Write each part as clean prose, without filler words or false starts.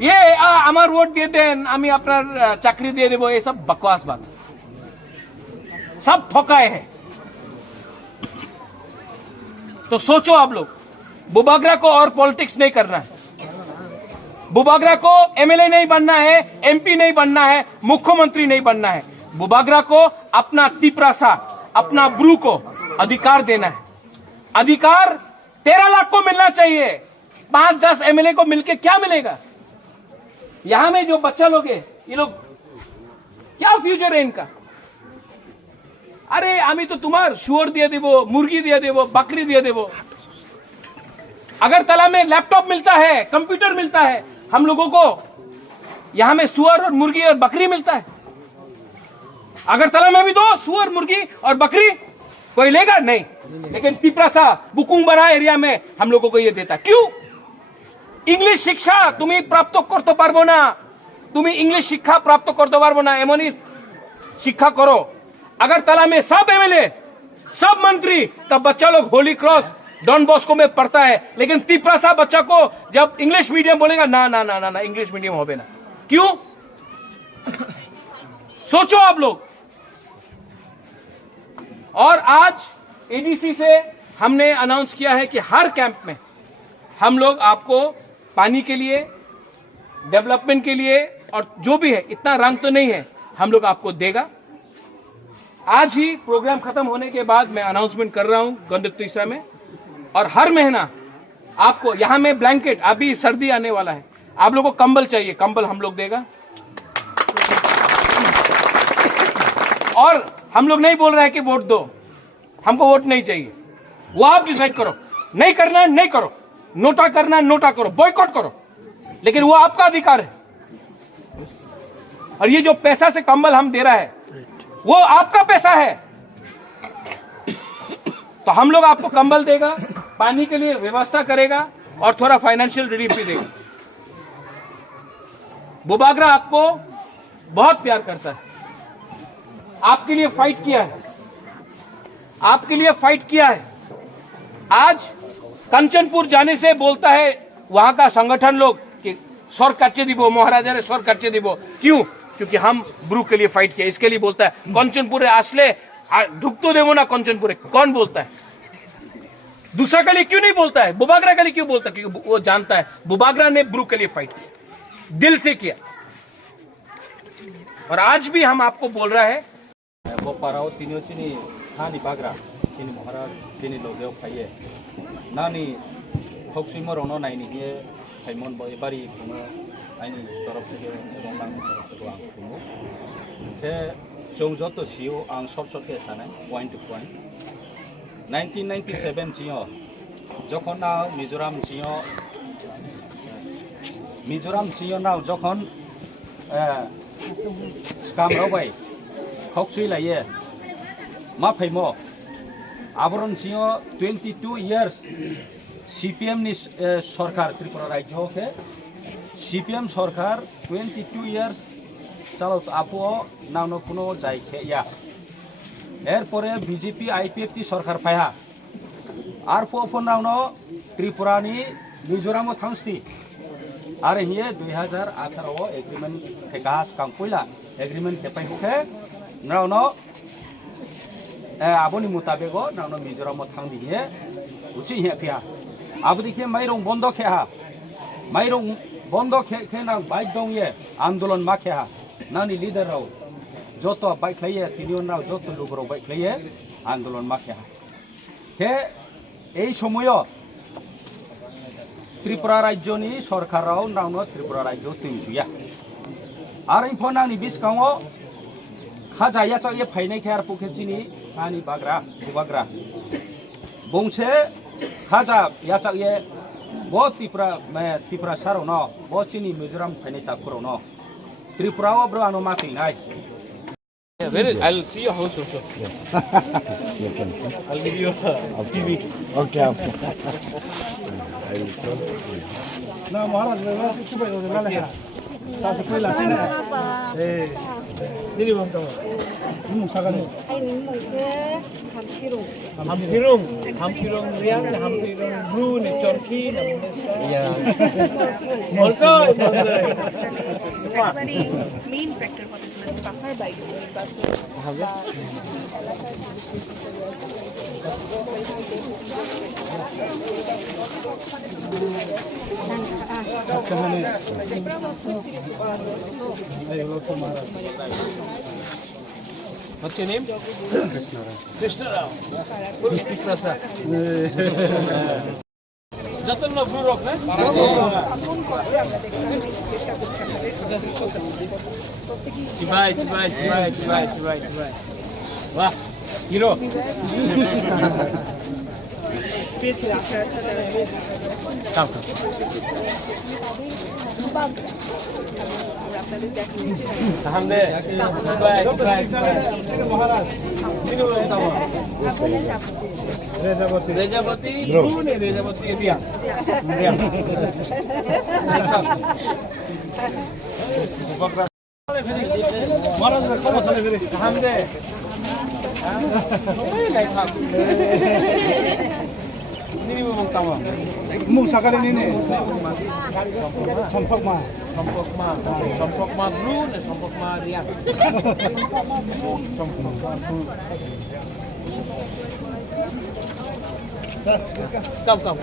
ये আমার वोट দিয়ে দেন আমি আপনার চাকরি দিয়ে দেবো, ये सब बकवास बात, सब ठोकाए है। तो सोचो आप लोग, बुबागरा को और पॉलिटिक्स नहीं करना है, बुबागरा को एमएलए नहीं बनना है, एमपी नहीं बनना है, मुख्यमंत्री नहीं बनना है। बुबागरा को अपना तिपरासा, अपना ब्रू को अधिकार देना है। अधिकार 13 लाख को मिलना चाहिए, 5-10 एमएलए को मिलके क्या मिलेगा? यहां में जो बच्चा लोग है, ये लोग क्या फ्यूचर है इनका? अरे आमी तो तुम्हार शुअर दिए देवो, मुर्गी दिए देवो, बकरी दिए देवो। अगरतला में लैपटॉप मिलता है, कंप्यूटर मिलता है, हम लोगों को यहां में सुअर और मुर्गी और बकरी मिलता है। अगरतला में भी दो सुअर, मुर्गी और बकरी, कोई लेगा नहीं। लेकिन तिपरासा बुकुंबरा एरिया में हम लोगों को ये देता, क्यों? इंग्लिश शिक्षा तुम्हें प्राप्त करते पारबो ना, तुम्हें इंग्लिश शिक्षा प्राप्त करते पारबो ना, एमनी शिक्षा करो। अगरतला में सब एमएलए, सब मंत्री का बच्चा लोग होली क्रॉस, डॉन बॉस्को में पढ़ता है, लेकिन तिपरासा बच्चा को जब इंग्लिश मीडियम बोलेगा, ना ना ना ना ना इंग्लिश मीडियम हो ना, क्यों? सोचो आप लोग। और आज एडीसी से हमने अनाउंस किया है कि हर कैंप में हम लोग आपको पानी के लिए, डेवलपमेंट के लिए और जो भी है, इतना रंग तो नहीं है, हम लोग आपको देगा। आज ही प्रोग्राम खत्म होने के बाद मैं अनाउंसमेंट कर रहा हूं गंडक तीसरा में, और हर महीना आपको यहां में ब्लैंकेट, अभी सर्दी आने वाला है, आप लोगों को कंबल चाहिए, कंबल हम लोग देगा। और हम लोग नहीं बोल रहे हैं कि वोट दो, हमको वोट नहीं चाहिए, वो आप डिसाइड करो, नहीं करना है नहीं करो, नोटा करना है नोटा करो, बॉयकॉट करो, लेकिन वो आपका अधिकार है। और ये जो पैसा से कंबल हम दे रहा है, वो आपका पैसा है, तो हम लोग आपको कंबल देगा, पानी के लिए व्यवस्था करेगा और थोड़ा फाइनेंशियल रिलीफ भी देगा। बुबागरा आपको बहुत प्यार करता है, आपके लिए फाइट किया है, आपके लिए फाइट किया है। आज कंचनपुर जाने से बोलता है वहां का संगठन लोग कि स्वर काटे दिबो, महाराजा ने स्वर काटे दिबो, क्यों? क्योंकि हम ब्रू के लिए फाइट किया, इसके लिए बोलता है। कंचनपुरे आसले ढुकतो देवो ना, कंचनपुरे कौन बोलता है? दूसरा के लिए क्यों नहीं बोलता है? बुबागरा के लिए क्यों बोलता है? क्योंकि वो जानता है बुबागरा ने ब्रू के लिए फाइट किया, दिल से किया। और आज भी हम आपको बोल रहा है, Boparaw tinyo sini hani bagra sini mohara sini logeo paye nani hoksui morono naini ye paimon boy bari kuno aini torof theke ronglang torof theke ang kuno ke jongjoto siu ang short short ke sanai point to point 1997 jiyo jokhon na Mizoram jiyo na jokhon scam robai hoksui laye ma phaimo abron siyo 22 years CPM ni সরকার ত্রিপুরা রাজ্য ke CPM সরকার 22 years চালো আপো নানো কোনো যাই খেয়া এরপরে BJP IPFT সরকার পায়া আর ফো নানো ত্রিপুরানি মিজোরামও থাংসতি আর হিয়ে 2018 এগ্রিমেন্ট থেকাস কাম কইলা এগ্রিমেন্ট তে পাই হে নানো আবনি মুতাবেক নানো মিজোরামও থাংদি হে উচি হে খেয়া আবদি খে মাইরং বন্ধ খেয়া মাইরং বন্ধ খে না বাইক দং ইয়ে আন্দোলন মা খেয়া নানি লিডার রাও যত বাইক লাইয়ে তিনিও নাও যত লোকরাও বাইক লাইয়ে আন্দোলন মা খেয়া হে এই সময় ত্রিপুরা রাজ্যনি সরকারাও নানো ত্রিপুরা রাজ্য তিনজুয়া আর এই ফনানি বিসকাও খাজায়া চাইয়ে ফাইনাই খেয়ার পকেচিনি হানি বুবাগ্রা বংশে খাজা ইয়াচাইয়ে bo Tripura saro no bo chini Mizoram phane takuro no Tripura wa bro ano making nai. I'll see your house also. Yes. You can see. I'll give you a TV. Okay. I will see. Na Maharaj bhai सुबह हो गया ले तासे कोई लासी ना ए दीदी बनता 묵사가네. Hamkirung riang, hamkirung brew ni chorki na also Very main factor for this is buffer by What's your name? Krishna Rao. Krishna Rao. Krishna. Jatan na brew rock na? Chibai. Wah, hero. Come. हमने रेजापति रिया हमने ini memang tahu. 묵사가네 니네. 선팍마. Sampokma brew dan sampokma riang. Come.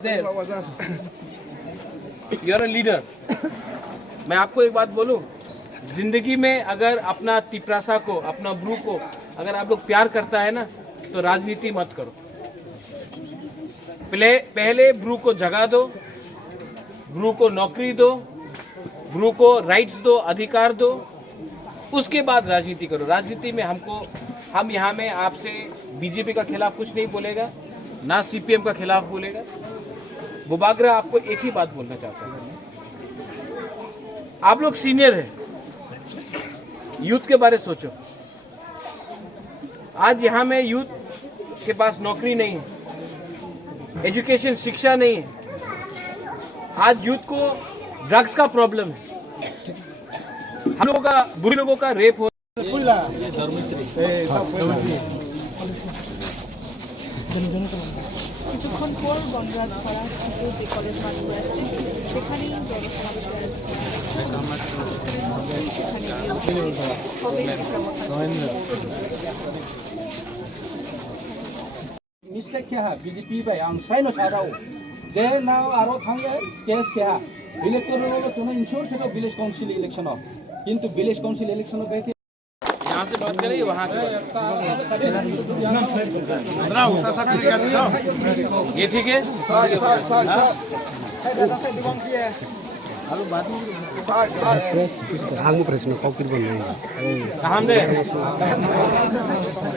There. You are a leader. मैं आपको एक बात बोलूं, जिंदगी में अगर अपना तिपरासा को, अपना ब्रू को अगर आप लोग प्यार करता है ना, तो राजनीति मत करो। पहले ब्रू को जगह दो, ब्रू को नौकरी दो, ब्रू को राइट्स दो, अधिकार दो, उसके बाद राजनीति करो। राजनीति में हम यहाँ में आपसे बीजेपी का खिलाफ कुछ नहीं बोलेगा, ना सीपीएम का खिलाफ बोलेगा। बुबागरा आपको एक ही बात बोलना चाहता है, आप लोग सीनियर हैं, यूथ के बारे सोचो। आज यहाँ में यूथ के पास नौकरी नहीं है, एजुकेशन शिक्षा नहीं है। आज यूथ को ड्रग्स का प्रॉब्लम है, हम लोगों का, बुरे लोगों का रेप हो। কিছুক্ষণ পর বনরাজ পাড়া থেকে যে কলেজ মানুষ আছে সেখানেই मिस्टेक क्या है बीजेपी भाई आं साइनो साराओ जे नाउ आरो थांगे केस क्या इलेक्टोरल को चुना इंश्योर के तो विलेज काउंसिल इलेक्शन हो किंतु विलेज काउंसिल इलेक्शन हो बैठे यहाँ से बात करें वहाँ से ये ठीक है। कहाँ दे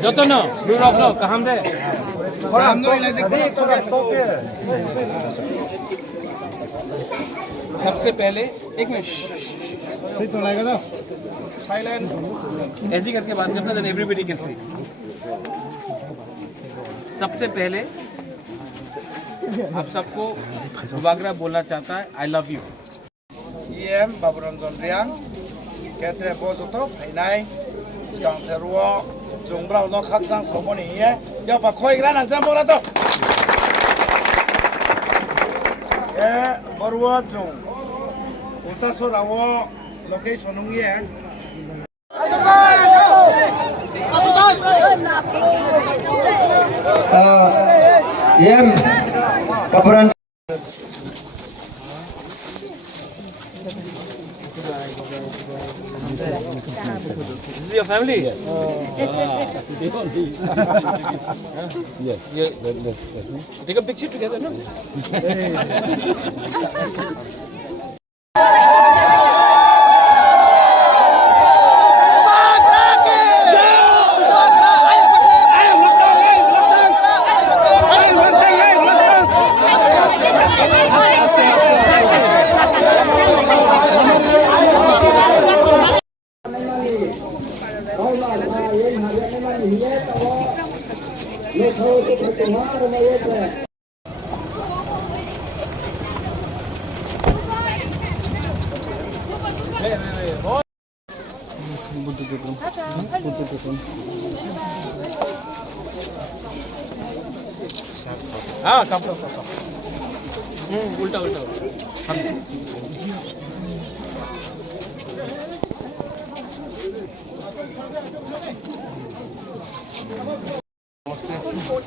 जो तो नो ब्रू रॉक नो कहाँ दे सबसे पहले एक मिनट साइलेंट ऐसी करके बात करना देन एवरीबॉडी कैन सी। सबसे पहले आप सबको बुबागरा बोलना चाहता है I love you. EM Baburanjon Riang Ketre Bozoto Painai Skang Teruo Jungbrao no Khakjang Somoni ye Ya pa khoi gran anjam bola to E Borwa Jung Utaso rawo location nung ye कपरान This is your family? Yes. That's the Take a picture together, no? हाँ कपड़ा उल्टा उल्टा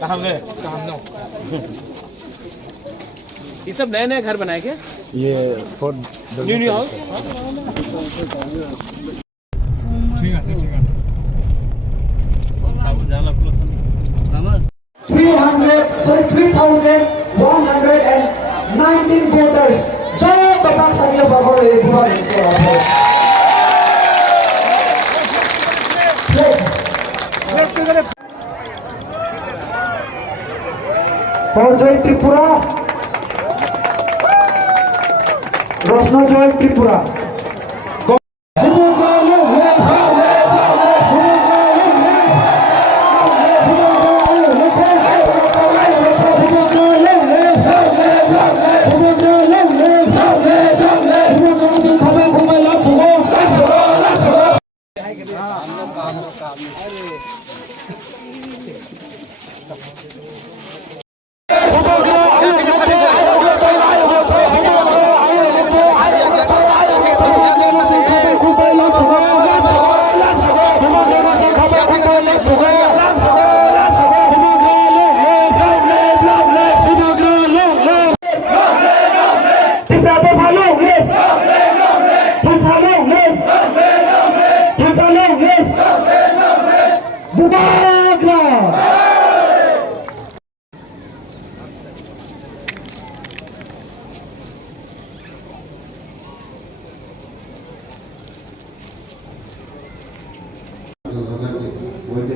कहाँ गए ये सब नए नए घर बनाए क्या ये for new new house 3,119 voters. Jaya Tapak Sakya Bahore Bhuvan. Joy Tripura, Rosna Joy Tripura.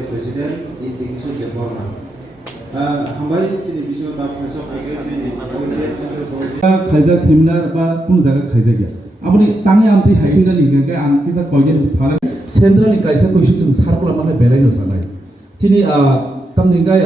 Presiden Intingsu Jemborna. Hambai ini bisa tak masuk खाइजाक सेमिनार बा कुन जागा खाइजाकिया आबनि तांगे आमति हाइटिंग नि के आं किसा कयन साला सेंट्रल नि काइसा कोइसि जों सारकुला माने बेरायनो सानाय तिनि तमनि गाय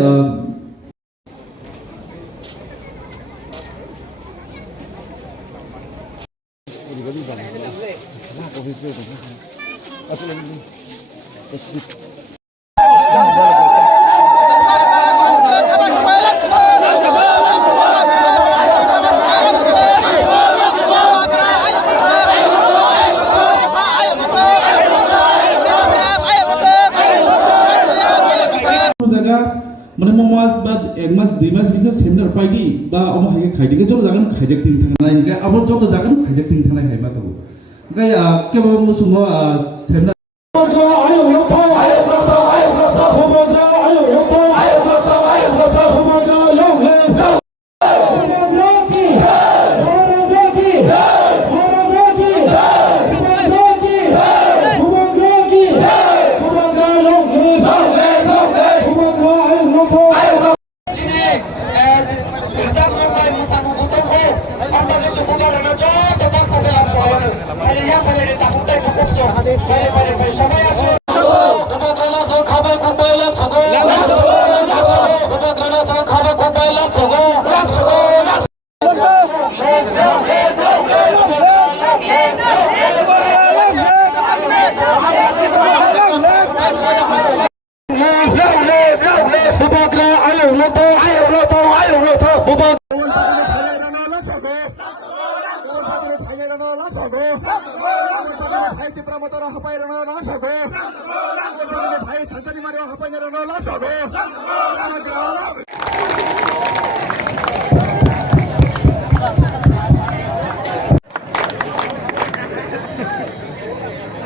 माने ममास बाद एक मास दुई मास बिदिनो सेमिनार फाइदि बा अम हाय खाइदिगे जत जागोन खाइजाक थिं थांनाय इनके अब जत जागोन खाइजाक थिं थांनाय हाय माथो गाय केबो मुसुङो seminar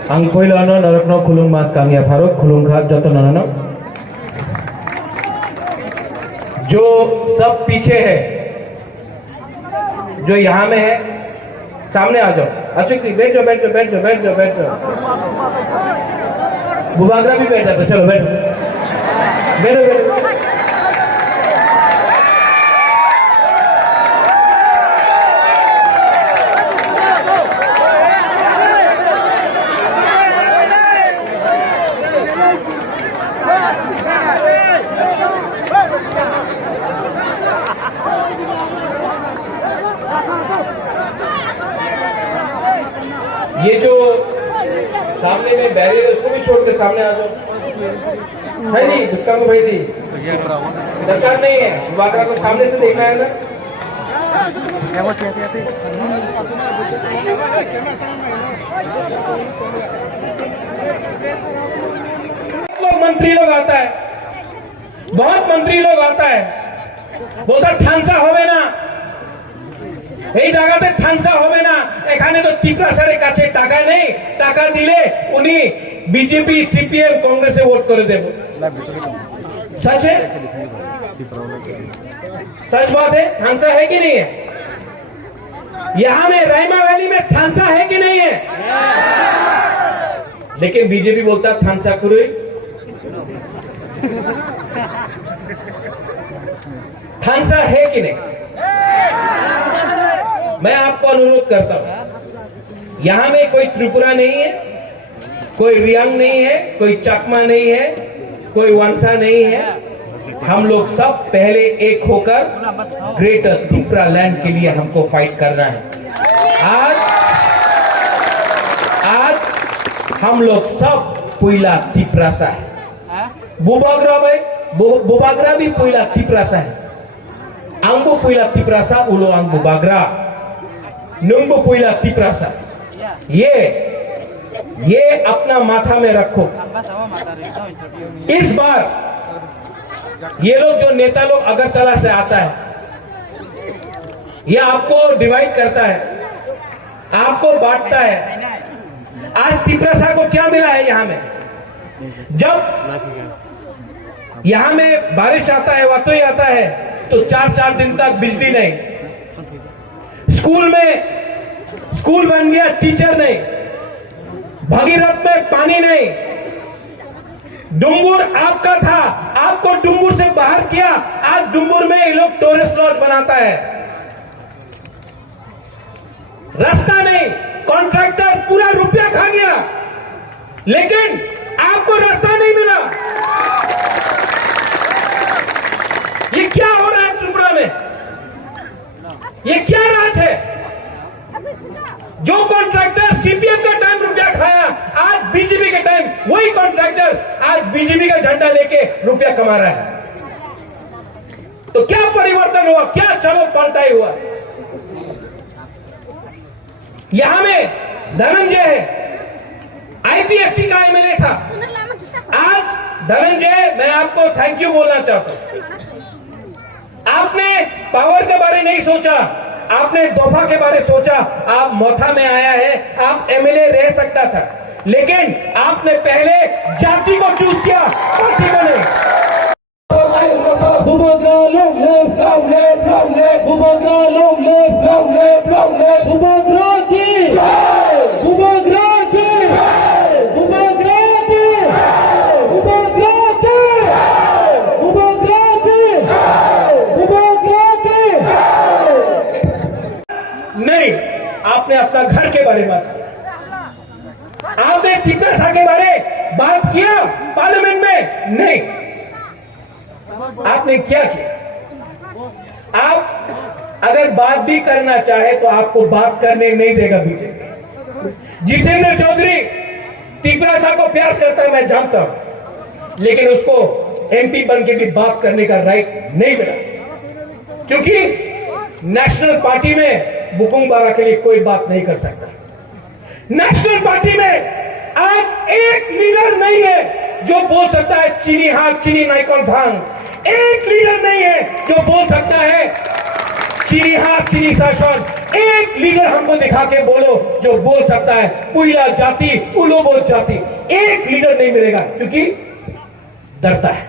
Ang poilano narakno khulung mas kamya farok khulung khab jato nanano जो सब पीछे है जो यहाँ में है सामने आ जाओ अशोक बैठ जाओ बैठ जाओ बैठ जाओ बैठ जाओ बैठ जाओ बुबागरा भी बैठ जाओ चलो बैठो बैठो बैठो ये जो सामने में बैरियर है उसको भी छोड़ के सामने आ जाओ है नहीं, दुष्कर को भेज दी। सरकार नहीं है, बुबागरा को सामने से देखना है ना। लोग मंत्री लोग आता है, बहुत मंत्री लोग आता है, बोलता ठानसा होवे ना, এই জায়গাতে ঠানসা হবে না, এখানে তো টিপ্রাসারের কাছে টাকা নেই, টাকা দিলে উনি बीजेपी सीपीएम कांग्रेस से वोट कर देव। सच है, सच बात है। ठानसा है कि नहीं है? यहां में रायमा वैली में ठानसा है कि नहीं है? लेकिन बीजेपी बोलता ठानसा कुरुई। ठानसा है कि नहीं? मैं आपको अनुरोध करता हूं, यहां में कोई त्रिपुरा नहीं है, कोई रियांग नहीं है, कोई चकमा नहीं है, कोई वंशा नहीं है। हम लोग सब पहले एक होकर ग्रेटर त्रिपुरा लैंड के लिए हमको फाइट करना है। आज हम लोग सब पुइला त्रिपुरासा है। बुबागरा भी पुइला त्रिपुरासा है। आंगबो पुइला त्रिपुरासा, उलो आंग बुबागरा, नुंगबो पुइला त्रिपुरासा। ये अपना माथा में रखो। इस बार ये लोग जो नेता लोग अगरतला से आता है, ये आपको डिवाइड करता है, आपको बांटता है। आज त्रिपुरा को क्या मिला है? यहां में जब यहां में बारिश आता है, वातोई आता है, तो 4-4 दिन तक बिजली नहीं, स्कूल बन गया, टीचर नहीं, भगीरथ में पानी नहीं। डुम्बुर आपका था, आपको डुम्बुर से बाहर किया, आज डुम्बुर में ये लोग टूरिस्ट लॉज बनाता है। रास्ता नहीं, कॉन्ट्रैक्टर पूरा रुपया खा गया, लेकिन आपको रास्ता नहीं मिला। ये क्या हो रहा है त्रिपुरा में? ये क्या राज है? जो कॉन्ट्रैक्टर सीपीएम का टाइम रुपया खाया, आज बीजेपी के टाइम वही कॉन्ट्रैक्टर आज बीजेपी का झंडा लेके रुपया कमा रहा है। तो क्या परिवर्तन हुआ? क्या चलो पलटाई हुआ? यहां में धनंजय है, आईपीएफटी का एमएलए था। आज धनंजय, मैं आपको थैंक यू बोलना चाहता हूं। आपने पावर के बारे नहीं सोचा, आपने दोफा के बारे सोचा। आप मोथा में आया है, आप एमएलए रह सकता था, लेकिन आपने पहले जाति को चूज किया, पार्टी को नहीं। नहीं, आपने अपना घर के बारे में बात किया, आपने त्रिपुरा के बारे बात किया पार्लियामेंट में? नहीं, आपने क्या किया? आप अगर बात भी करना चाहे तो आपको बात करने नहीं देगा बीजेपी। जितेंद्र चौधरी त्रिपुरा को प्यार करता है, मैं जानता हूं, लेकिन उसको एमपी बन के भी बात करने का राइट नहीं मिला, क्योंकि नेशनल पार्टी में बुकुंग बारा के लिए कोई बात नहीं कर सकता। नेशनल पार्टी में आज एक लीडर नहीं है जो बोल सकता है चीनी हाथ चीनी नाइकॉन भांग। एक लीडर नहीं है जो बोल सकता है चीनी हाथ चीनी शासन। एक लीडर हमको दिखा के बोलो जो बोल सकता है पुइला जाति उलोबो जाति। एक लीडर नहीं मिलेगा, क्योंकि डरता है।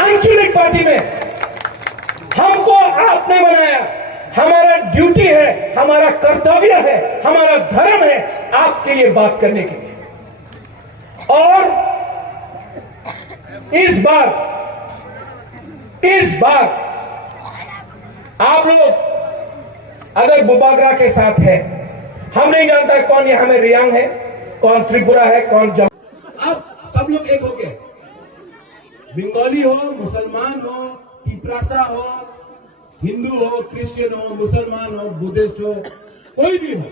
आंचलिक पार्टी में हमको आपने बनाया, हमारा ड्यूटी है, हमारा कर्तव्य है, हमारा धर्म है आपके लिए बात करने के लिए। और इस बार आप लोग अगर बुबागरा के साथ है, हम नहीं जानता कौन यहां में रियांग है, कौन त्रिपुरा है, कौन अब सब लोग एक हो गए, बंगाली हो, मुसलमान हो, त्रिपुरा हो, हिंदू हो, क्रिश्चियन हो, मुसलमान हो, बुद्धिस्ट हो, कोई भी हो,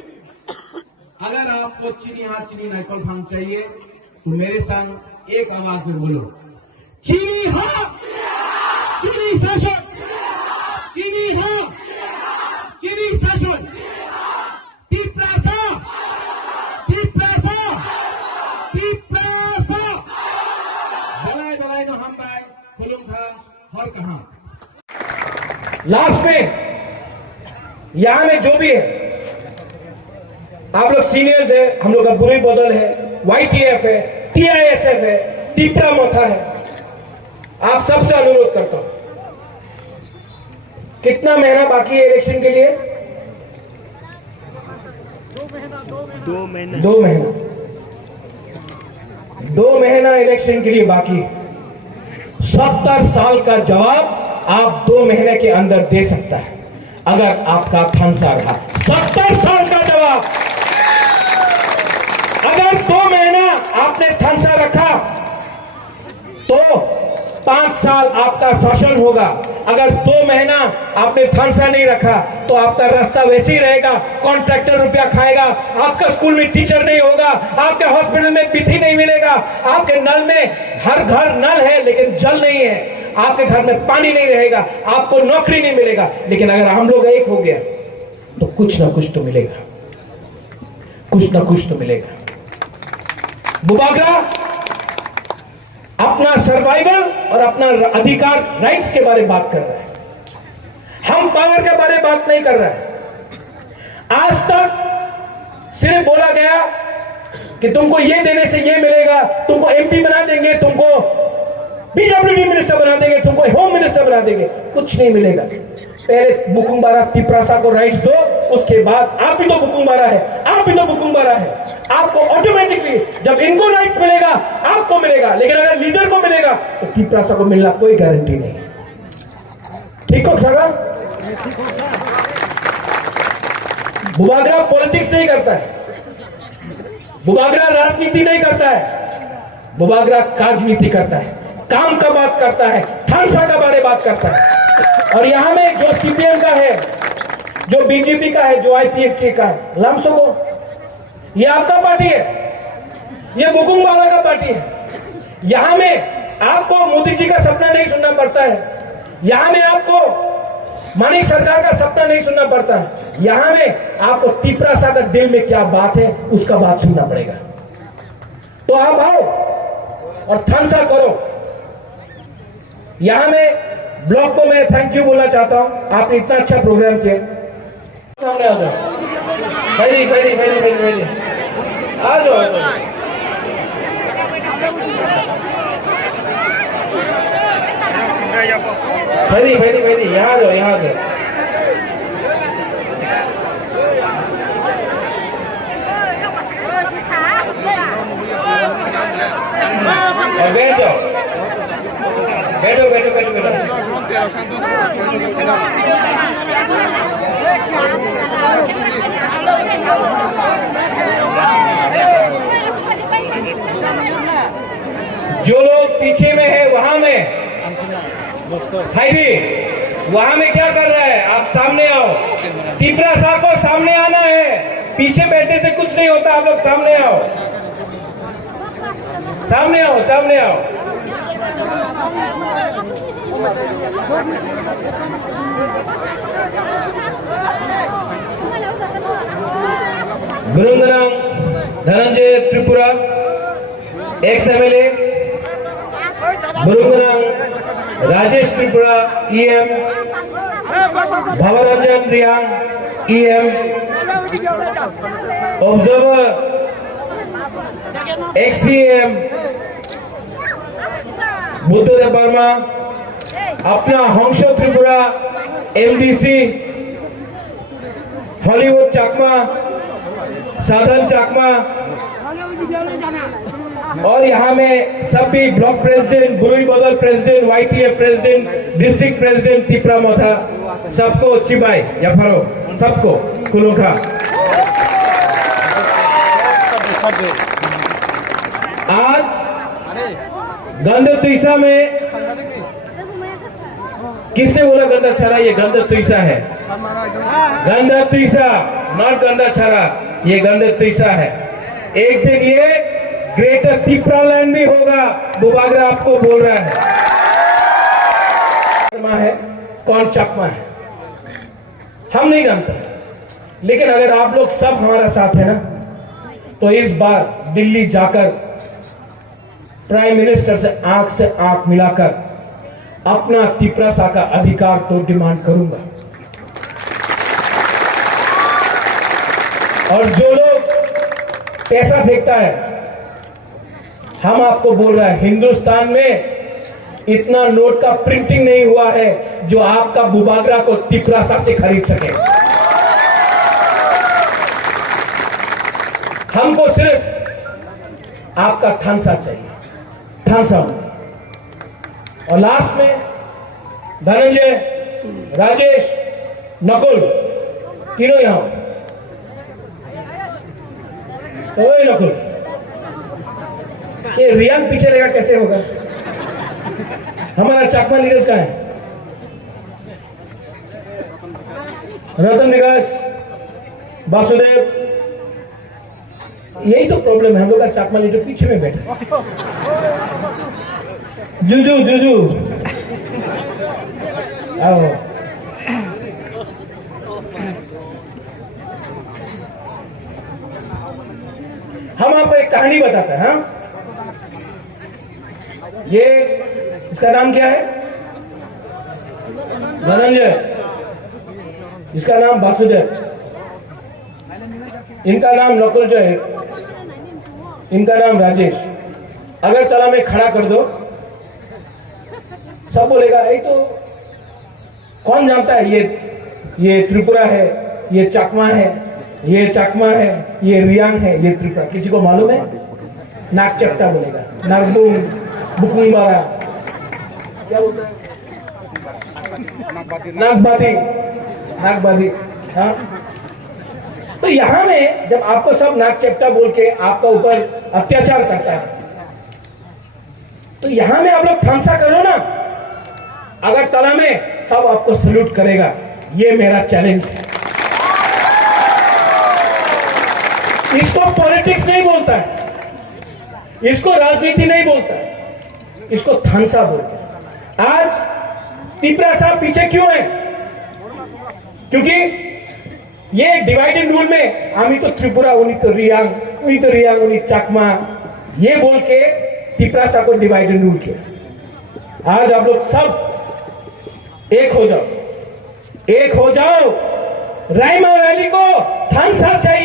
अगर आपको चीनी हाथ चीनी नाइकॉल भांग चाहिए तो मेरे संग एक आवाज में बोलो, चीनी हाँ, चीनी शासन, चीनी हाँ, चीनी शासन, टिप्रासा, टिप्रासा, टिप्रासा, जलाए न हम बाय खुलूं था और कहाँ। लास्ट में यहां में जो भी है, आप लोग सीनियर्स है, हम लोग का बुरी बदल है, YTF है, TISF है, टिपरा मोथा है, आप सबसे अनुरोध करता हूं, कितना महीना बाकी है इलेक्शन के लिए? 2 महीना इलेक्शन के लिए बाकी है। 70 साल का जवाब आप 2 महीने के अंदर दे सकता है अगर आपका थानसा रहा। 70 साल का जवाब, अगर 2 महीना आपने थानसा रखा तो 5 साल आपका शासन होगा। अगर 2 महीना आपने थानसा नहीं रखा तो आपका रास्ता वैसे ही रहेगा, कॉन्ट्रैक्टर रुपया खाएगा, आपका स्कूल में टीचर नहीं होगा, आपके हॉस्पिटल में बिजली नहीं मिलेगा, आपके नल में, हर घर नल है लेकिन जल नहीं है, आपके घर में पानी नहीं रहेगा, आपको नौकरी नहीं मिलेगा। लेकिन अगर हम लोग एक हो गया तो कुछ ना कुछ तो मिलेगा, कुछ ना कुछ तो मिलेगा। बुबागरा अपना सर्वाइवल और अपना अधिकार, राइट्स के बारे में बात कर रहा है, हम पावर के बारे में बात नहीं कर रहे हैं। आज तक सिर्फ बोला गया कि तुमको ये देने से ये मिलेगा, तुमको MP बना देंगे, तुमको PWD मिनिस्टर बना देंगे, तुमको होम मिनिस्टर बना देंगे, कुछ नहीं मिलेगा। पहले बुकुम्बारा टिप्रासा को राइट्स दो, उसके बाद आप भी तो बुकुम्बारा है, आप भी तो बुकुम्बारा है, आपको ऑटोमेटिकली जब इनको राइट्स मिलेगा आपको मिलेगा। लेकिन अगर लीडर को मिलेगा तो टिप्रासा को मिलना कोई गारंटी नहीं। ठीक हो सगा? बुबागरा पॉलिटिक्स नहीं करता है, बुबागरा राजनीति नहीं करता है, बुबागरा राजनीति करता है, काम का बात करता है, थानसा का बारे बात करता है। और यहां में जो CPM का है, जो BJP का है, जो IPF का है, लम्सो को, ये आपका पार्टी है, ये बुकुम्बारा का पार्टी है। यहां में आपको मोदी जी का सपना नहीं सुनना पड़ता है, यहां में आपको मानिक सरकार का सपना नहीं सुनना पड़ता है, यहां में आपको टिप्रासा का दिल में क्या बात है उसका बात सुनना पड़ेगा। तो आप आओ और थानसा करो। यहां में ब्लॉक को मैं थैंक यू बोलना चाहता हूं, आपने इतना अच्छा प्रोग्राम किया। सामने आ जाओ, very very very very very, आ जाओ, वेरी वेरी वेरी, यहाँ आ जाओ, यहाँ आ जाओ। और बैठ जाओ, बैठो बैठो बैठो बैठो। जो लोग पीछे में है वहां में भाई, वहां में क्या कर रहा है? आप सामने आओ, टिप्रासा को सामने आना है, पीछे बैठने से कुछ नहीं होता, आप लोग सामने आओ, सामने आओ, सामने आओ। Brindarang Dhananjay Tripura ex MLA, Brindarang Rajesh Tripura EM, Bhabaranjan Reang EM, observer XCM Buddhadev Verma, अपना हंसो त्रिपुरा MDC, हॉलीवुड चाकमा, साधन चाकमा, और यहाँ में सभी ब्लॉक प्रेसिडेंट, बुरुई बदल president, YTF president, district president Tipra Motha, सबको चिबाई या फरो, सबको कुलुखा। आज गंध तुईसा में, किसने बोला गंदा छरा? ये गंध तुईसा है, गंध तुईसा, नॉट गंदा छरा, ये गंध तुईसा है। एक दिन ये ग्रेटर तिप्रालैंड भी होगा। बुबागरा आपको बोल रहा है कौन चकमा है हम नहीं जानते, लेकिन अगर आप लोग सब हमारा साथ है ना, तो इस बार दिल्ली जाकर प्राइम मिनिस्टर से आंख मिलाकर अपना तिप्रासा का अधिकार तो डिमांड करूंगा। और जो लोग पैसा फेंकता है, हम आपको बोल रहे हैं, हिंदुस्तान में इतना नोट का प्रिंटिंग नहीं हुआ है जो आपका बुबागरा को तिप्रासा से खरीद सके। हमको सिर्फ आपका थांसा चाहिए, थांसा। और लास्ट में धनंजय, राजेश, नकुल तीनों यहां। ओए नकुल, ये रियान पीछे रहेगा कैसे होगा? हमारा चकमा लीडर का है रतन विकास, वासुदेव। यही तो प्रॉब्लम है, हम लोग का चकमा लीडर पीछे में बैठा। जुजू जुजू आओ। हम आपको एक कहानी बताते हैं। हाँ, ये इसका नाम क्या है? धनंजय। इसका नाम वासुदेव। इनका नाम नकुल जो है, इनका नाम राजेश। अगर तला में खड़ा कर दो, सब बोलेगा ये तो कौन जानता है, ये त्रिपुरा है, ये चकमा है, ये चकमा है, ये रियांग है, ये त्रिपुरा। किसी को मालूम है? नागचट्टा बोलेगा, नागबुंग, बुकुंबारा, क्या बोलता है? नागबादी, नागबादी। हाँ, तो यहां में जब आपको सब नागचट्टा बोल के आपका ऊपर अत्याचार करता है, तो यहां में आप लोग थामसा करो ना। अगर तला में सब आपको सल्यूट करेगा, ये मेरा चैलेंज है। इसको पॉलिटिक्स नहीं बोलता है, इसको राजनीति नहीं बोलता है, इसको थानसा बोलते हैं। आज तिप्रासा पीछे क्यों है? क्योंकि ये डिवाइडेड रूल में आमी तो त्रिपुरा, उन्हीं तो रियांग, उन्हीं चकमा, ये बोल के तिप्रासा को डिवाइडेड रूल किया। आज आप लोग सब एक हो जाओ, एक हो जाओ। रायमा वैली को थानसा चाहिए।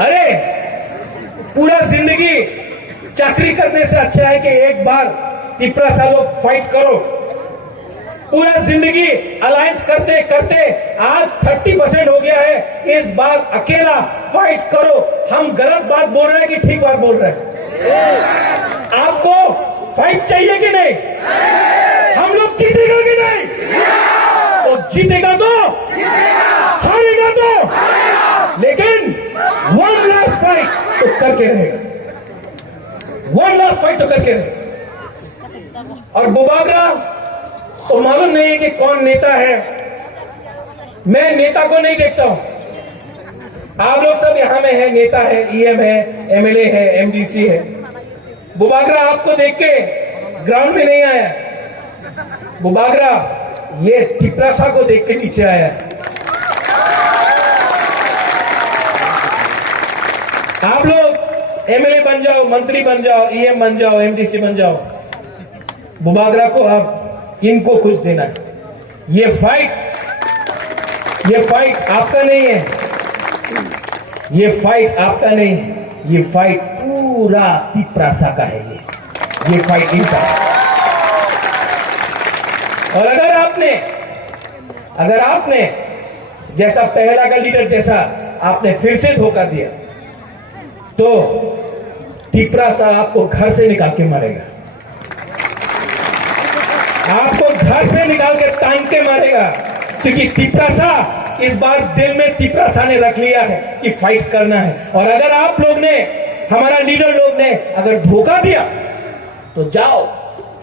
अरे पूरा जिंदगी चाकरी करने से अच्छा है कि एक बार तिप्रासा लोग फाइट करो। पूरा जिंदगी अलायंस करते करते आज 30% हो गया है। इस बार अकेला फाइट करो। हम गलत बात बोल रहे हैं कि ठीक बात बोल रहे हैं? आपको फाइट चाहिए कि नहीं? हम लोग जीतेगा कि नहीं? तो जीतेगा तो, हारेगा तो, लेकिन वन लास्ट फाइट तो करके रहेगा, वन लास्ट फाइट तो करके रहेगा। और बुबागरा तो मालूम नहीं है कि कौन नेता है। मैं नेता को नहीं देखता हूं। आप लोग सब यहां में है, नेता है, ईएम है, एमएलए है, एमडीसी है। बुबागरा आपको देख के ग्राउंड में नहीं आया। बुबागरा ये तिप्रासा को देख के नीचे आया। आप लोग एमएलए बन जाओ, मंत्री बन जाओ, ईएम बन जाओ, एमडीसी बन जाओ। बुबागरा को अब इनको कुछ देना है। ये फाइट आपका नहीं है, ये फाइट आपका नहीं है, ये फाइट पूरा तिप्रासा का है। ये फाइट इनका है। और अगर आपने जैसा पहला का लीडर जैसा आपने फिर से धोखा दिया, तो तिप्रासा आपको घर से निकाल के मारेगा, आपको घर से निकाल के टांग के मारेगा। क्योंकि तिप्रासा इस बार दिल में तिप्रासा ने रख लिया है कि फाइट करना है। और अगर आप लोग ने, हमारा लीडर लोग ने अगर धोखा दिया, तो जाओ,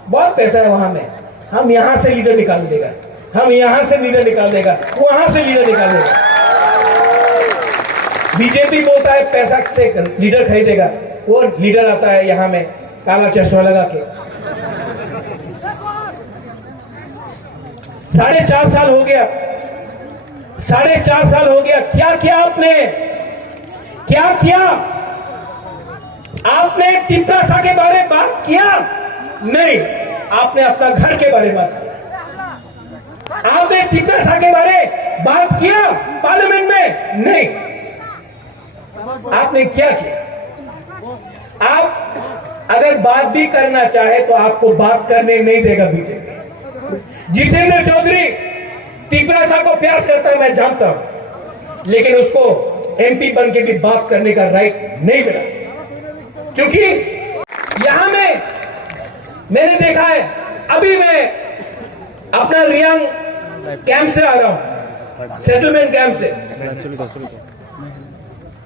बहुत पैसा है वहां में, हम यहां से लीडर निकाल देगा, हम यहां से लीडर निकाल देगा, वहां से लीडर निकाल देगा। बीजेपी बोलता है पैसा से लीडर खरीदेगा, वो लीडर आता है यहां में काला चश्मा लगा के। 4.5 साल हो गया, 4.5 साल हो गया। क्या किया आपने? क्या किया आपने? तिपरासा के बारे में बात किया? नहीं, आपने अपना घर के बारे में बात किया। आपने तिपरासा के बारे में बात किया पार्लियामेंट में? नहीं। आपने क्या किया? आप अगर बात भी करना चाहे तो आपको बात करने नहीं देगा बीजेपी। जितेंद्र चौधरी तिपरासा को प्यार करता है, मैं जानता हूं, लेकिन उसको एमपी बन के भी बात करने का राइट नहीं मिला, क्योंकि यहां में मैंने देखा है। अभी मैं अपना रियांग कैंप से आ रहा हूं, सेटलमेंट कैंप से।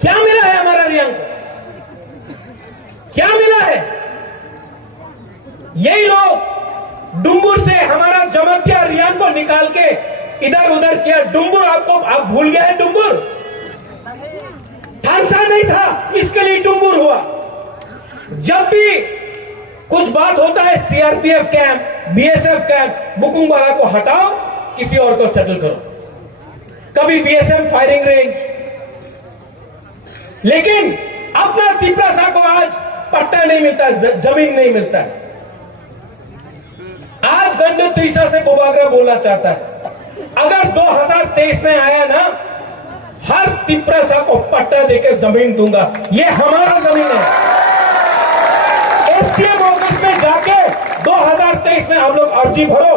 क्या मिला है हमारा रियांग को? क्या मिला है? यही लोग डुम्बुर से हमारा जमतिया रियांग को निकाल के इधर उधर किया। डुम्बुर आप भूल गए हैं? डुम्बुर थानसा नहीं था, इसके लिए डुम्बुर हुआ। जब भी कुछ बात होता है सीआरपीएफ कैंप, बीएसएफ कैंप, बुकुंगबारा को हटाओ, किसी और को सेटल करो। कभी बीएसएफ फायरिंग रेंज, लेकिन अपना तिपरासा को आज पट्टा नहीं मिलता, जमीन नहीं मिलता है। आज गंडू तीसरा से बोबागरा बोलना चाहता है, अगर 2023 में आया ना, हर तिपरासा को पट्टा देकर जमीन दूंगा। ये हमारा जमीन है। एसडीएम ऑफिस में जाके 2023 में आप लोग अर्जी भरो,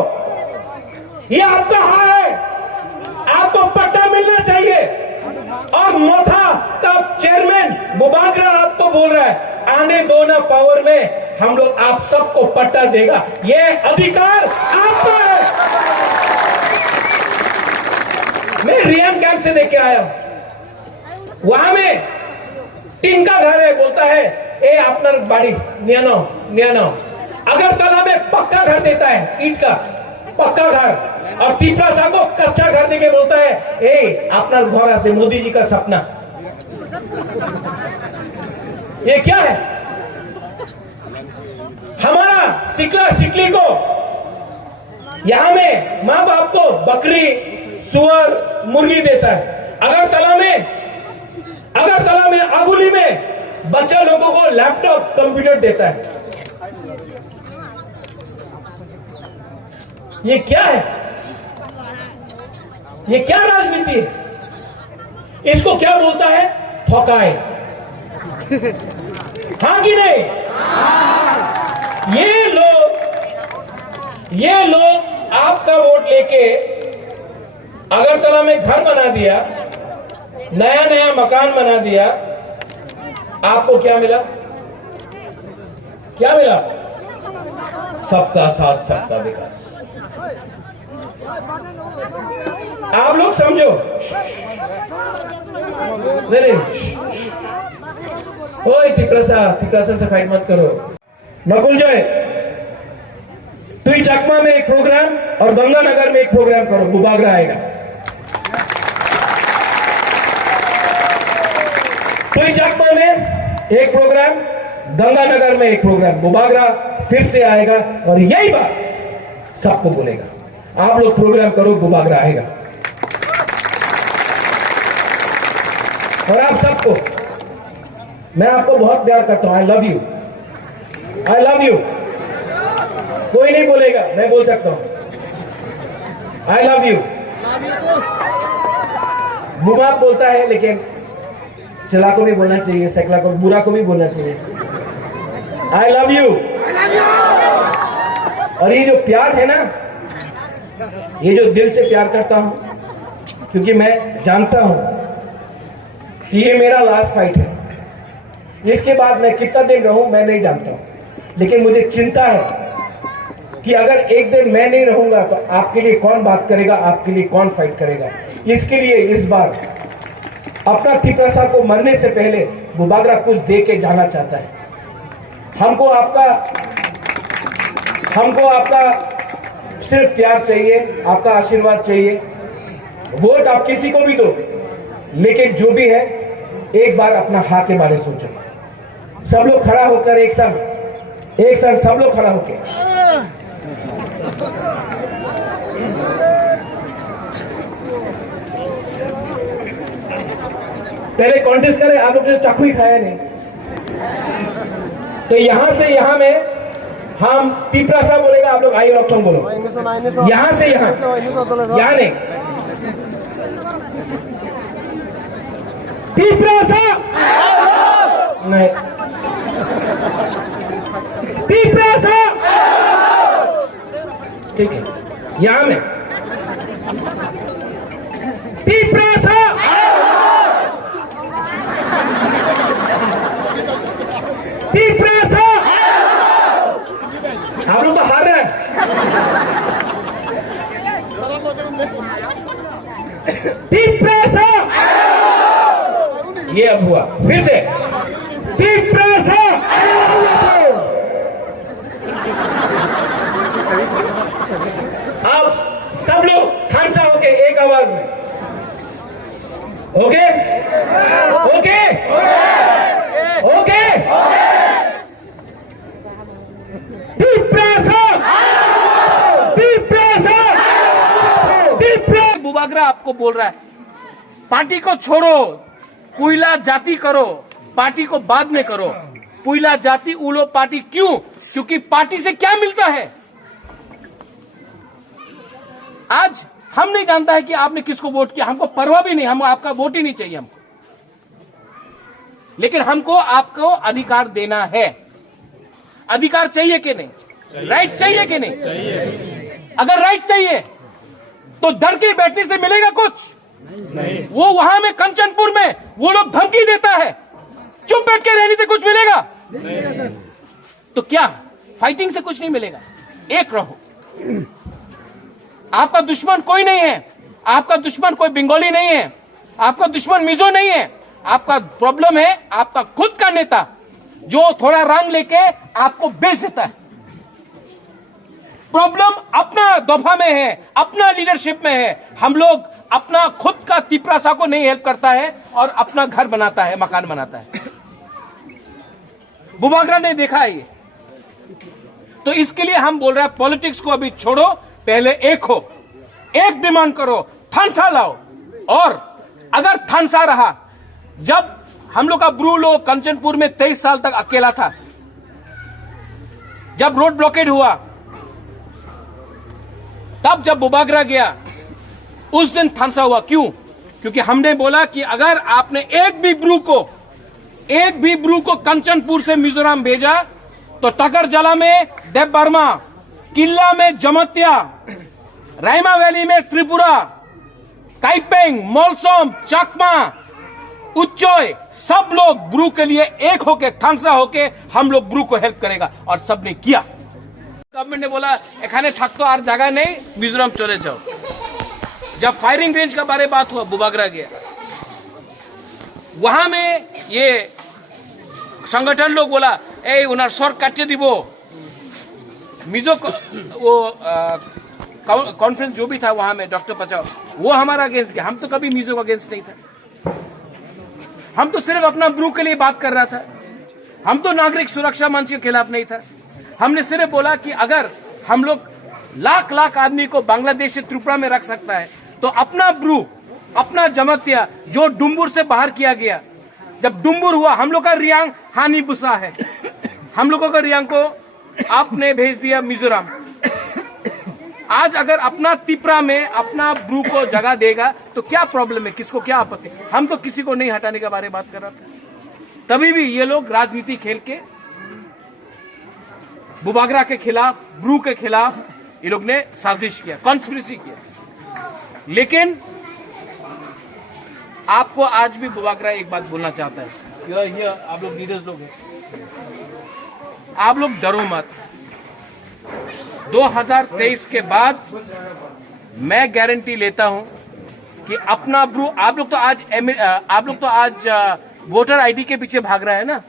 ये आपका हक है, आपको पट्टा मिलना चाहिए। और मोथा का चेयरमैन बोबागरा आपको बोल रहा है, आने दो ना पावर में, हम लोग आप सबको पट्टा देगा। ये अधिकार आपका है। मैं रियांग कैंप से देख के आया हूं, वहां में टीन का घर है, बोलता है ए अपना बाड़ी नियानो। अगरतला में पक्का घर देता है, ईंट का पक्का घर, और तिपरासा को कच्चा घर देके बोलता है ए अपना घर से मोदी जी का सपना। ये क्या है? हमारा सिकला सिकली को यहां में मां बाप को बकरी, सुअर, मुर्गी देता है। अगरतला में आगुली में बच्चा लोगों को लैपटॉप, कंप्यूटर देता है। ये क्या है? ये क्या राजनीति है? इसको क्या बोलता है? ठोकाए। हाँ कि नहीं? ये लोग आपका वोट लेके अगरतला में घर बना दिया, नया मकान बना दिया। आपको क्या मिला? क्या मिला? सबका साथ, सबका विकास। आप लोग समझो। नहीं, ओए तिपरासा से फाइट मत करो। नकुल जय, तुई चकमा में एक प्रोग्राम और गंगानगर में एक प्रोग्राम करो, बोबागरा आएगा। तुई चकमा में एक प्रोग्राम, गंगानगर में एक प्रोग्राम, बोबागरा फिर से आएगा, और यही बात सबको बोलेगा। आप लोग प्रोग्राम करो, बोबागरा आएगा। और आप सबको, मैं आपको बहुत प्यार करता हूं। I love you, I love you. कोई नहीं बोलेगा, मैं बोल सकता हूं। I love you. बुमा बोलता है, लेकिन चला को भी बोलना चाहिए, सकला को, बुरा को भी बोलना चाहिए। I love you. और ये जो प्यार है ना, ये जो दिल से प्यार करता हूं, क्योंकि मैं जानता हूं कि ये मेरा लास्ट फाइट है। इसके बाद मैं कितना दिन रहूं मैं नहीं जानता हूं, लेकिन मुझे चिंता है कि अगर एक दिन मैं नहीं रहूंगा तो आपके लिए कौन बात करेगा, आपके लिए कौन फाइट करेगा। इसके लिए इस बार अपना तिपरासा को मरने से पहले बोबागरा कुछ दे के जाना चाहता है। हमको आपका सिर्फ प्यार चाहिए, आपका आशीर्वाद चाहिए। वोट आप किसी को भी दो, लेकिन जो भी है एक बार अपना हाँ के बारे में सोचो। सब लोग खड़ा होकर एक संग सब लोग खड़ा होकर पहले कॉन्टेस्ट करें। आप लोग ने चाकू ही खाया नहीं, तो यहां से यहां में हम तीपरा सा बोलेगा, आप लोग आई और बोलो। यहां से यहां नहीं, तीपरा सा नहीं, तीपरा सा, ठीक है। यहां में तीपरा सा, तीपरा सा। आप लोग तो हार रहे हैं। तीपरा सा, ये अब हुआ, फिर से तीपरा सा। अब सब लोग खानसा होके एक आवाज में, ओके ओके ओके। बुबागरा आपको बोल रहा है पार्टी को छोड़ो, पुइला जाति करो, पार्टी को बाद में करो। पुइला जाति उलो पार्टी क्यों? क्योंकि पार्टी से क्या मिलता है? आज हम नहीं जानता है कि आपने किसको वोट किया, हमको परवाह भी नहीं, हम आपका वोट ही नहीं चाहिए हमको, लेकिन हमको आपको अधिकार देना है। अधिकार चाहिए कि नहीं? राइट चाहिए कि नहीं? चाहिए। अगर राइट चाहिए तो डर के बैठने से मिलेगा कुछ नहीं। वो वहां में कंचनपुर में वो लोग धमकी देता है, चुप बैठ के रहने से कुछ मिलेगा नहीं। तो क्या फाइटिंग से कुछ नहीं मिलेगा? एक रहो। आपका दुश्मन कोई नहीं है, आपका दुश्मन कोई बंगाली नहीं है, आपका दुश्मन मिजो नहीं है। आपका प्रॉब्लम है आपका खुद का नेता जो थोड़ा रंग लेके आपको बेच देता है। प्रॉब्लम अपना दफा में है, अपना लीडरशिप में है। हम लोग अपना खुद का तिपरासा को नहीं हेल्प करता है और अपना घर बनाता है, मकान बनाता है। बुबागरा ने देखा है ये, तो इसके लिए हम बोल रहे हैं पॉलिटिक्स को अभी छोड़ो, पहले एक हो, एक डिमांड करो, थानसा लाओ। और अगर थानसा रहा, जब हम लोग का ब्रू लोग कंचनपुर में 23 साल तक अकेला था, जब रोड ब्लॉकेड हुआ, तब जब बुबागरा गया उस दिन थानसा हुआ। क्यों? क्योंकि हमने बोला कि अगर आपने एक भी ब्रू को कंचनपुर से मिजोरम भेजा तो टकरजला में देव बर्मा, किल्ला में जमतिया, रायमा वैली में त्रिपुरा, काइपेंग, मोलसोम, चकमा, उच्चोय, सब लोग ब्रू के लिए एक होके, थानसा होके हम लोग ब्रू को हेल्प करेगा। और सबने किया। गवर्नमेंट ने बोला एखाने थकतो और जगह नहीं, मिजोरम चले जाओ। जब फायरिंग रेंज का बारे बात हुआ, बुबागरा गया, वहां में ये संगठन लोग बोला ए उनार सर काटिए दिबो। मिजो वो कॉन्फ्रेंस जो भी था वहां में, डॉक्टर पचाओ, वो हमारा अगेंस्ट गया। हम तो कभी मिजो का अगेंस्ट नहीं था, हम तो सिर्फ अपना ब्रू के लिए बात कर रहा था। हम तो नागरिक सुरक्षा मंच के खिलाफ नहीं था। हमने सिर्फ बोला कि अगर हम लोग लाख लाख आदमी को बांग्लादेश से त्रिपुरा में रख सकता है तो अपना ब्रू, अपना जमतिया जो डुम्बुर से बाहर किया गया, जब डुम्बुर हुआ, हम लोग का रियांग हानि बुसा है, हम लोगों का रियांग को आपने भेज दिया मिजोरम। आज अगर अपना तिपरा में अपना ब्रू को जगह देगा तो क्या प्रॉब्लम है? किसको क्या आपत्ति? हम तो किसी को नहीं हटाने के बारे में बात कर रहा था। तभी भी ये लोग राजनीति खेल के बुबागरा के खिलाफ, ब्रू के खिलाफ ये लोग ने साजिश किया, कॉन्स्पिरेसी किया। लेकिन आपको आज भी बुबागरा एक बात बोलना चाहता है, ये आप लोग लीडर्स लोग हैं, आप लोग डरो मत। 2023 के बाद मैं गारंटी लेता हूं कि अपना ब्रू, आप लोग तो आज वोटर आईडी के पीछे भाग रहा है ना।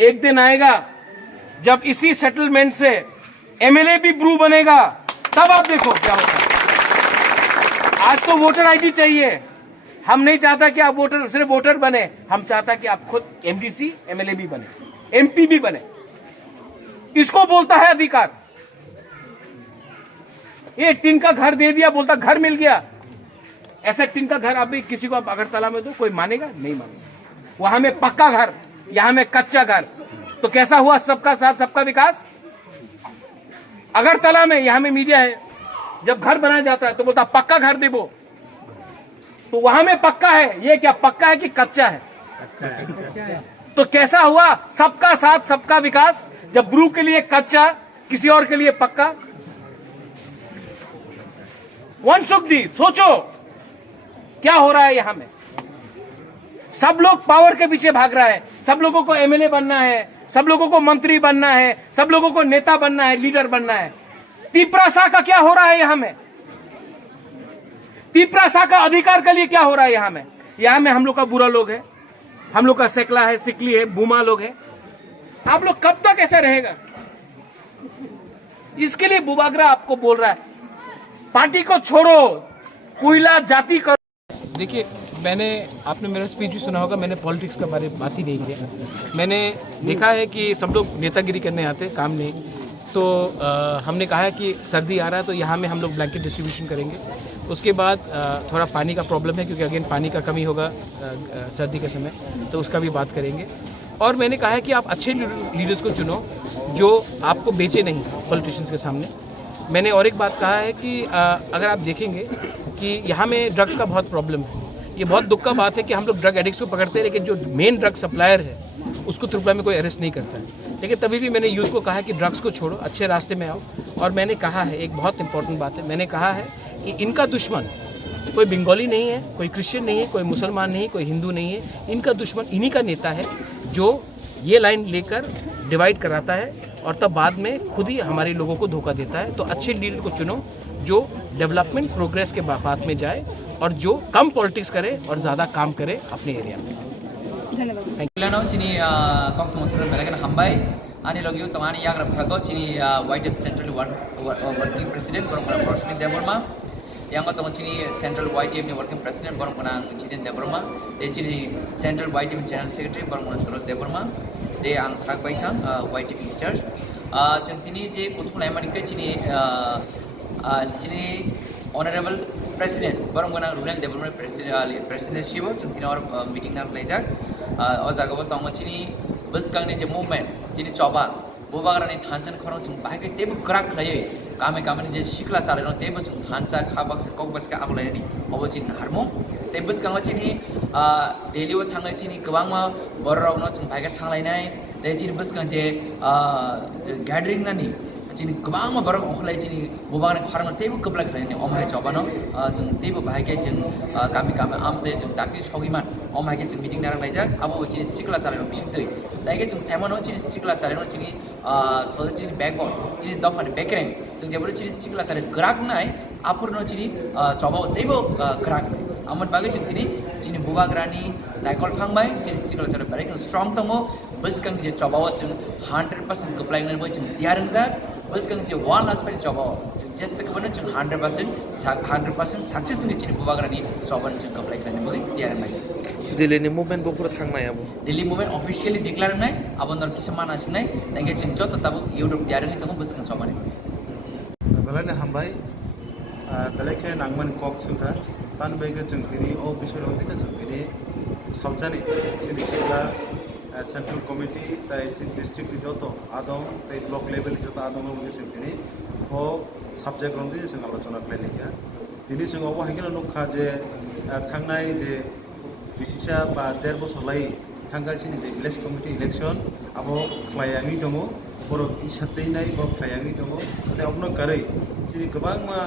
एक दिन आएगा जब इसी सेटलमेंट से एमएलए भी ब्रू बनेगा, तब आप देखो क्या होता है। आज तो वोटर आईडी चाहिए। हम नहीं चाहता कि आप वोटर सिर्फ वोटर बने, हम चाहता कि आप खुद एमडीसी एमएलए भी बने, एमपी भी बने। इसको बोलता है अधिकार। ये टीन का घर दे दिया, बोलता घर मिल गया। ऐसा टीन का घर आप भी किसी को आप अगरतला में दो, कोई मानेगा? नहीं मानेगा। वहां में पक्का घर, यहां में कच्चा घर। तो कैसा हुआ सबका साथ सबका विकास? अगरतला में, यहां में मीडिया है, जब घर बनाया जाता है तो बोलता पक्का घर दे वो। तो वहां में पक्का है, ये क्या पक्का है कि कच्चा है? तो कैसा हुआ सबका साथ सबका विकास, जब ब्रू के लिए कच्चा, किसी और के लिए पक्का। वंशुकदी, सोचो क्या हो रहा है यहां में। सब लोग पावर के पीछे भाग रहा है, सब लोगों को एमएलए बनना है, सब लोगों को मंत्री बनना है, सब लोगों को नेता बनना है, लीडर बनना है। तीपरासा का क्या हो रहा है यहां में? तीपरासा का अधिकार के लिए क्या हो रहा है यहां में? यहां में हम लोग का बुरा लोग है, हम लोग का सेकला है, सिकली है, बूमा लोग है। आप लोग कब तक ऐसा रहेगा? इसके लिए बुबागरा आपको बोल रहा है पार्टी को छोड़ो, कोयला जाति करो। देखिए, आपने मेरा स्पीच भी सुना होगा, मैंने पॉलिटिक्स के बारे में बात ही नहीं किया। मैंने देखा है कि सब लोग नेतागिरी करने आते, काम नहीं। तो हमने कहा है कि सर्दी आ रहा है तो यहाँ में हम लोग ब्लैंकेट डिस्ट्रीब्यूशन करेंगे। उसके बाद थोड़ा पानी का प्रॉब्लम है, क्योंकि अगेन पानी का कमी होगा सर्दी के समय, तो उसका भी बात करेंगे। और मैंने कहा है कि आप अच्छे लीडर्स को चुनो जो आपको बेचे नहीं पॉलिटिशियंस के सामने। मैंने और एक बात कहा है कि अगर आप देखेंगे कि यहाँ में ड्रग्स का बहुत प्रॉब्लम है। ये बहुत दुख का बात है कि हम लोग ड्रग एडिक्ट्स को पकड़ते हैं, लेकिन जो मेन ड्रग सप्लायर है उसको त्रिपुरा में कोई अरेस्ट नहीं करता है। लेकिन तभी भी मैंने यूथ को कहा कि ड्रग्स को छोड़ो, अच्छे रास्ते में आओ। और मैंने कहा है, एक बहुत इंपॉर्टेंट बात है, मैंने कहा है कि इनका दुश्मन कोई बंगाली नहीं है, कोई क्रिश्चियन नहीं है, कोई मुसलमान नहीं है, कोई हिंदू नहीं है। इनका दुश्मन इन्हीं का नेता है जो ये लाइन लेकर डिवाइड कराता है और तब बाद में खुद ही हमारे लोगों को धोखा देता है। तो अच्छे लीडर को चुनो जो डेवलपमेंट प्रोग्रेस के बात में जाए और जो कम पॉलिटिक्स करे और ज़्यादा काम करे अपने एरिया में। धन्यवाद। चिनी कॉक तुम बेलगन हम्बाई आने लोग तमानी याग्र भागो चिनी white central working president बरमगना Roshni Debbarma yang atau cini Central YTM ni working president baru menang Ciden Deborma, dia cini Central YTM general secretary baru menang Suros Deborma, dia ang sak baitang YTM pictures, cintini je kutu laiman ke cini cini honorable president baru menang rural development president siapa cintini or meeting nak lejak, azaga bawa tamu cini bus kang ni je movement cini coba बुबाग्रानि थानचन खरं जों बाहायके तेबो ग्राक लायै कामे कामे जे सिखला चालेनो तेबो जों थानचा खाबाक से कक बसका आगलायनि अबोचिन हारमो तेबस कांगा चिनि दिल्लीआव थांनाय चिनि गोबां बररावनो जों बाहायके थांलायनाय दे चिनि बसकां जे गैदरिंग नानि चिनि गोबां बरराव ओखलाय चिनि बुबाग्रानि खारनो तेबो कबला खालायनि अमाय जबानो जों तेबो बाहायके जों कामे कामे आमसे जों दाखि सगिमान अमायके जों मिटिं नारा लायजाक आबो चिनि सिखला चालेनो बिसिंदै दायके जों साइमनो चिनि सिखला चालेनो चिनि सोसाइटी बैकबोन चिनी दफानि बैकरें जों जेबो चिनी सिखला चाले ग्राक नाय आपुरनो चिनी चबाव तेबो ग्राक आमन बागे चिनी चिनी बुबाग्रानि नायकल फांबाय चिनी सिखला चाले बारे स्ट्रंग दङो बसकां जे चबाव जों 100% गप्लायनानै जों दियारंजाक बसकां जे वान लास्ट पनि चबाव जों जेसेखौनो जों 100% सक्सेस नि चिनी बुबाग्रानि चबाव जों गप्लायनानै बै दियारंनाय दिल्लीनि मुभमेन्ट बखुरा थांनायाबो दिल्ली मुभमेन्ट अफिसियली डिक्लेयर नाय आबनर किसुमान आसिनाय दागे जों जत ताबो इउरोप दियारनि दङ बसकां चबानि बेलायनो हामबाय बेलायखे नांगमोन कक सुंखा तान बैगे जों दिनै ओ बिसोराव दिनै जों दिनै सावजानि जोंनि सिखला सेंट्रल कमिटी ताइ डिस्ट्रिक्ट जत आदम ताइ ब्लक लेवल जत आदम जों दिनै ओ साबजेक्ट रंदि जों आलोचना खालायनाया दिनै जों अबो हायगिनो नखा जे थांनाय जे बिसिसा बा 1.5 बोसोर लाई थांगासिनो जे भिलेज कमिटी इलेक्शन आबो खालायांगि दङ बर' इसातैनाय बा खालायांगि दङ नाथाय अबनो गारै दिनै गोबां मा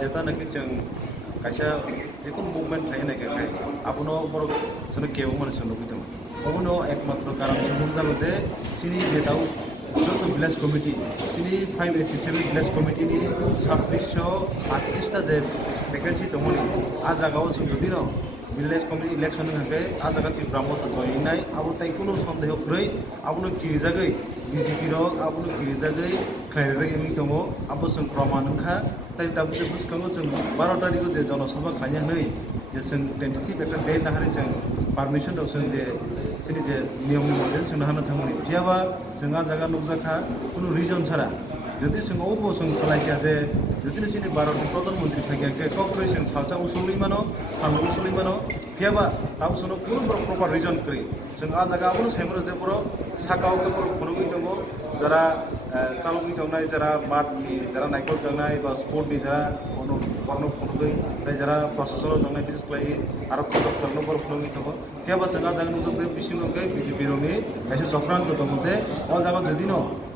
जेतानाखि जों खायसा जिखुनु मुभमेन्ट थायो नायखाय आबनो बर' जों केव मानसि लुबैदों अबनो एकमात्र कारण जों जालो जे दिनै जेताव जत भिलेज कमिटी दिनै 587 भिलेज कमिटीनि 2638 जे भेकेन्सि दङनि आ जागाव जों जुदि न भिलेज कमिटी इलेक्शन हाके आ जागा त्रिपुरामो जयनाय आबो ताइ कुनु सन्देह ख्रै आबनो गिरिजागै बीजेपी रो आबनो गिरिजागै खायरे एमि दङ आबो जों प्रमाण खा ताइ दाबो जे बुसकांगो जों 12 तारिखो जे जनसभा खायनानै जे जों टेन्टेटिभ একটা डेट नाहारि जों पारमिशन दं जों जे जोंनि जे नियमनि मथे जोंनो हानो थांमोन बियाबा जोंहा जागा नुजाखा कुनु रिजन सारा যদি जों अबो जों सालायखा जे যদি जोंनि भारतनि प्रधानमंत्री थागियाखै कक्रै जों सालसा उसुलि मानो सालनो उसुलि मानो बियाबा ताव सोनो कुनु प्रपार रिजन करि जों आ जागा अबो साइमनो जे बर साकाव के बर फनुगि दङ যারা চালকি দंनाय যারা মাঠनि যারা नायकल दंनाय बा स्पर्टनि যারা बर्न फनुगै যারা प्रशासनाव दंनाय बिसेस लाय आरो खदक दंनो बर फनुगि दङ केबा जोंहा जागा नुजों बिसिङै बिजेपि रनि एसे जफ्रांत दङ जे अ जागा जदि न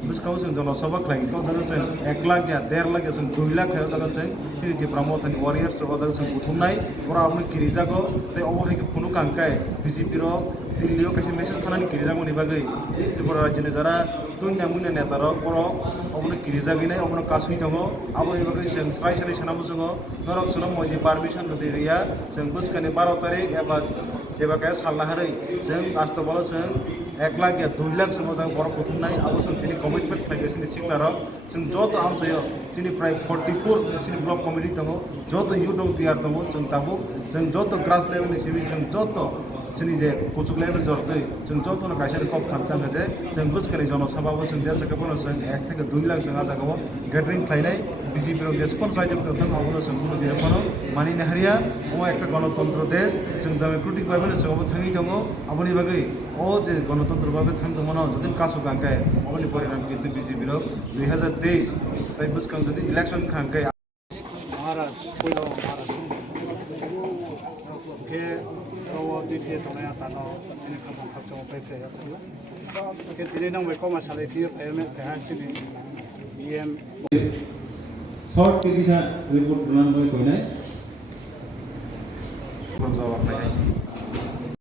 बिसकाव जों जनसभा खालाय काव जागा जों 1 लाख या 1.5 लाख जों 2 लाख हायाव जागा जों सिनि दिप्रामथानि वारियार्स अ जागा जों बुथुमनाय बर आबनो किरि जागो तै अबहायके फनु कांकाय बिजेपि र दिल्लीयाव कैसे मेसेज थानानि किरिजागोनि बागै इ त्रिपुरा राज्यनि যারা दुनिया मुनि नेतार बर अबनो किरिजागिनाय अबनो कासुइ दङ आबोनि बागै जों स्राय स्राय सानामो जोङो नरक सुनाम मयजि पारमिशन दिरिया जों बुसकानि 12 तारिख एबा जेबाके सालना हारै जों आस्तबाल जों 1 लाख या 2 लाख समाव जों बर बुथुमनाय आबो जों तिनि कमिटमेन्ट थाइगासिनो सिगनाराव जों जत आमचायो सिनि प्राय 44 सिनि ब्लक कमिटि दङ जत यु दं तियार दङ जों ताबु जों जत ग्रास लेभेलनि सिबि जों जत जोंनि जे कुचुक लेभेल जरदै जों जतनो गायसानि कप थांचां जे जों बुसकानि जनसभाबो जों देशकपनो जों 1 থেকে 2 लाख जों आजागाव गेदारिं खालायनाय बिजेपि रो जेसेबां जायजों दं आवनो जों बुनो दिरखनो मानिनो हारिया अ একটা गणतन्त्र देश जों डेमोक्रेटिक भाबे जोंबो थाङि दङ आबोनि बागै अ जे गणतन्त्र भाबे थांदोंमोन जदिन कासु गांकाय अबोनि परिणाम किन्तु बिजेपि रो 2023 ताइ बुसकां जदि इलेक्शन खांकाय महाराज पहिलो महाराज के गाव दिथे तनाया तानो दिनै खालाम खालाम फैफाय के दिनै नांबाय कमा सालायथि फायमे थाहा सिनि बिएम शर्ट के दिशा रिपोर्ट बनान गय कोइनाय जवाब नायसै